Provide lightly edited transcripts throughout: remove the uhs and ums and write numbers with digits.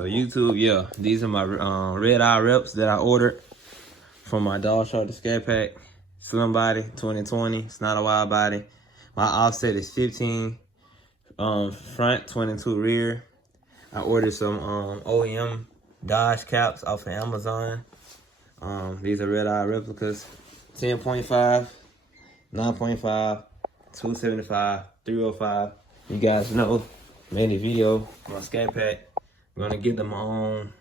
So YouTube, yeah, these are my red eye reps that I ordered from my dog shop, the Scat Pack. Slim body, 2020. It's not a wide body. My offset is 15 front, 22 rear. I ordered some OEM Dodge caps off of Amazon. These are red eye replicas. 10.5, 9.5, 275, 305. You guys know, made a video on my Scat Pack. I'm gonna get them on,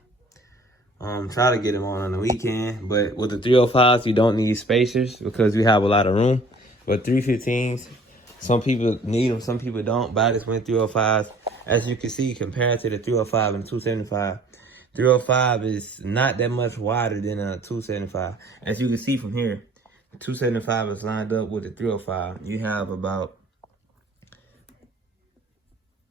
try to get them on the weekend. But with the 305s, you don't need spacers because you have a lot of room. But 315s, some people need them, some people don't. But I just went 305s. As you can see, compared to the 305 and 275, 305 is not that much wider than a 275. As you can see from here, 275 is lined up with the 305. You have about,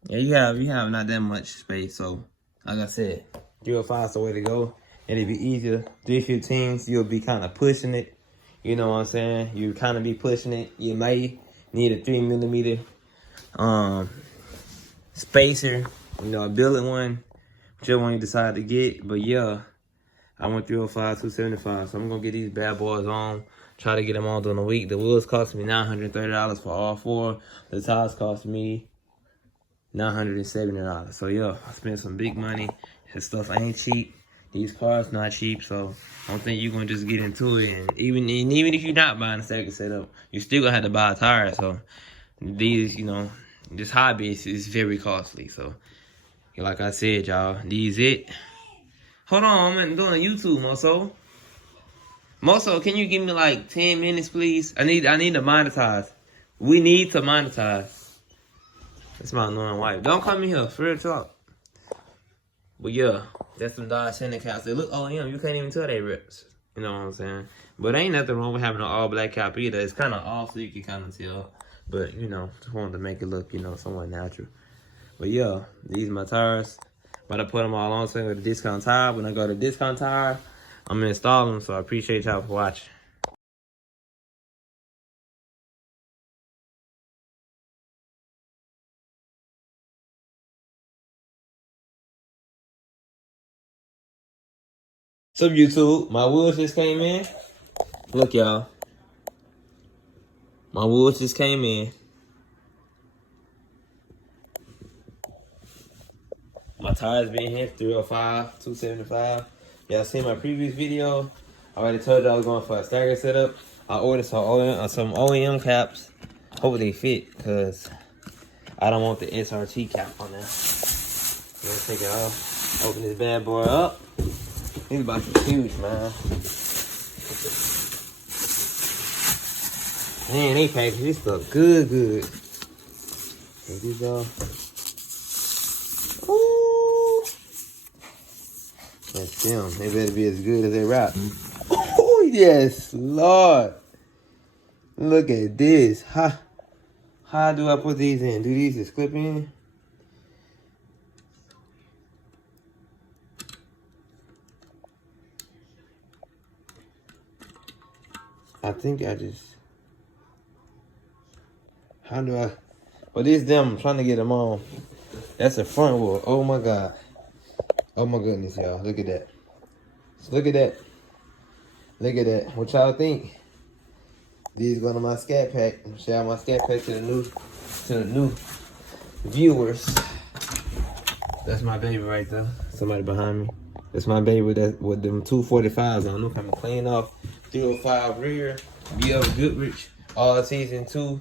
yeah, you have not that much space. So, like I said, 305 is the way to go. And it'd be easier. 315s, you'll be kind of pushing it. You know what I'm saying? You kind of be pushing it. You may need a 3mm spacer, you know, a billet one, whichever one you decide to get. But yeah, I went 305, 275, so I'm gonna get these bad boys on, try to get them on during the week. The wheels cost me $930 for all four. The tires cost me $970. So yeah, I spent some big money. This stuff ain't cheap. These cars not cheap, so I don't think you're gonna just get into it. And even if you're not buying a second setup, you still gonna have to buy a tire. So these, you know, this hobby is very costly. So like I said, y'all, these it. Hold on, I'm doing a YouTube, Moso. Moso, can you give me like 10 minutes, please? I need to monetize. We need to monetize. That's my annoying wife. Don't come in here, for real talk. But yeah, that's some Dodge hellcats. They look OEM. You can't even tell they rips. You know what I'm saying? But ain't nothing wrong with having an all black cap either. It's kind of off so you can kind of tell. But, you know, just wanted to make it look, you know, somewhat natural. But yeah, these are my tires. About to put them all on so with a discount tire. When I go to discount tire, I'm gonna install them. So I appreciate y'all for watching. What's up, YouTube? My wheels just came in. Look, y'all. My wheels just came in. My tires been here, 305, 275. Y'all seen my previous video. I already told you I was going for a staggered setup. I ordered some OEM caps. Hope they fit, because I don't want the SRT cap on there. Let's take it off. Open this bad boy up. These boxes huge, man. Man, they package this stuff good. Take these off. Ooh. That's them. They better be as good as they rap. Oh, yes, Lord. Look at this. How do I put these in? Do these just clip in? I think I just... How do I... Well, these them, I'm trying to get them on. That's the front wheel. Oh, my God. Oh, my goodness, y'all. Look at that. Look at that. Look at that. What y'all think? These go to my Scat Pack. Share my Scat Pack to the new viewers. That's my baby right there. Somebody behind me. That's my baby with them 245s on. Look, I'm clean off 305 rear. BL Goodrich. All season 2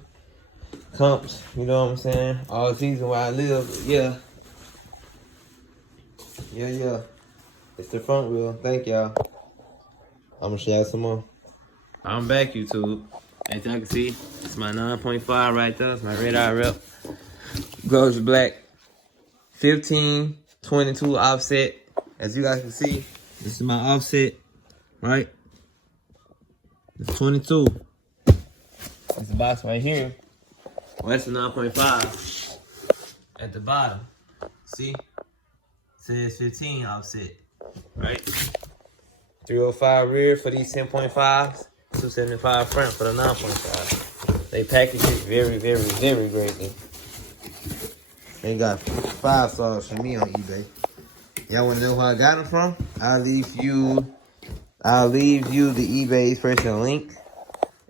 comps. You know what I'm saying? All season where I live. Yeah. It's the front wheel. Thank y'all. I'm gonna share some more. I'm back, YouTube. As y'all can see, it's my 9.5 right there. It's my red eye rep. Gloves black. 15, 22 offset. As you guys can see, this is my offset, right? It's 22. This box right here. Well, that's a 9.5 at the bottom. See? It says 15 offset, right? 305 rear for these 10.5s, 275 front for the 9.5. They package it very greatly. They got 5 stars for me on eBay. Y'all wanna know where I got them from? I'll leave you the eBay's person link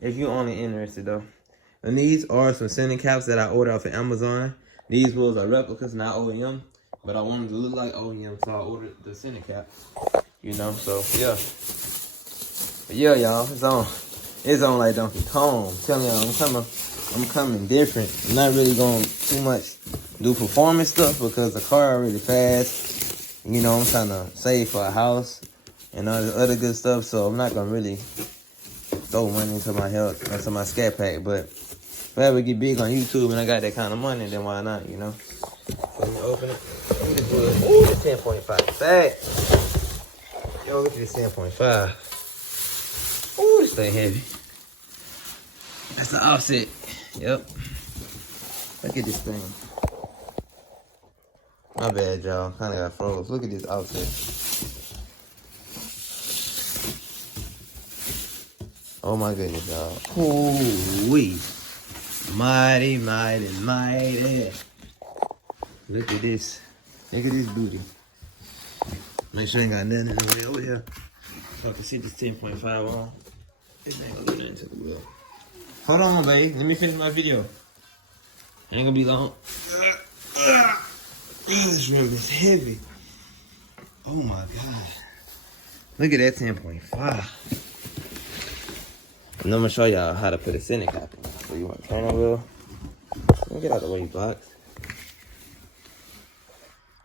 if you're only interested though. And these are some center caps that I ordered off of Amazon. These wheels are replicas, not OEM, but I wanted to look like OEM, so I ordered the center cap. You know, so yeah. But yeah, y'all, it's on. It's on like Donkey Kong. I'm telling y'all, I'm coming different. I'm not really going to too much do performance stuff because the car already fast. You know, I'm trying to save for a house and all the other good stuff, so I'm not going to really throw money into my health, into my scat pack. But if I ever get big on YouTube and I got that kind of money, then why not, you know? So let me open it. Ooh, it's 10.5 fat. Yo, look at this 10.5. Ooh, this thing heavy. That's the offset. Yep. Look at this thing. My bad, y'all. Kind of got froze. Look at this offset. Oh my goodness, y'all. Ooh-wee. Mighty, mighty, mighty. Look at this. Look at this booty. Make sure I ain't got nothing in the way over here. So I can see this 10.5 on. This ain't gonna do nothing to the wheel. Hold on, babe. Let me finish my video. Ain't gonna be long. This rim is heavy. Oh my god. Look at that 10.5. And I'm gonna show y'all how to put a center cap in. So you want to turn the wheel. Let me get out of the way, box.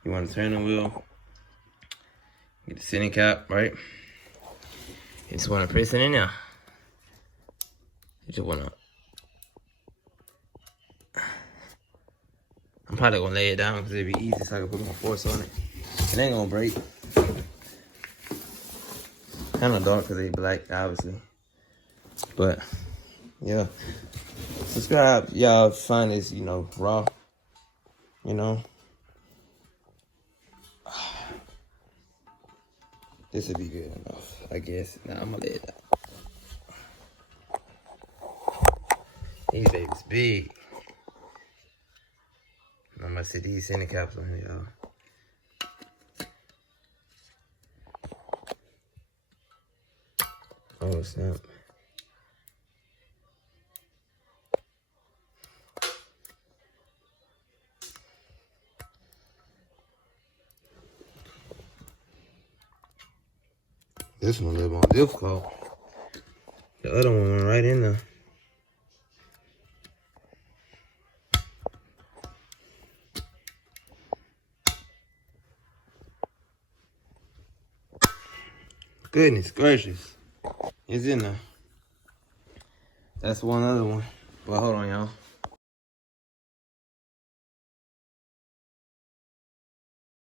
You want to turn the wheel. Get the center cap, right? You just want to press it in there. You just want to. I'm probably going to lay it down because it'll be easy so I can put more force on it. It ain't going to break. Kind of dark because it's black, obviously. But, yeah. Subscribe. Y'all find this, you know, raw. You know. This would be good enough, I guess. Now I'm going to lay it down. These babies big. I'm gonna see these center caps on here, y'all. Oh snap. This one a little more difficult. The other one went right in there. Goodness gracious. It's in there. That's one other one. But hold on, y'all.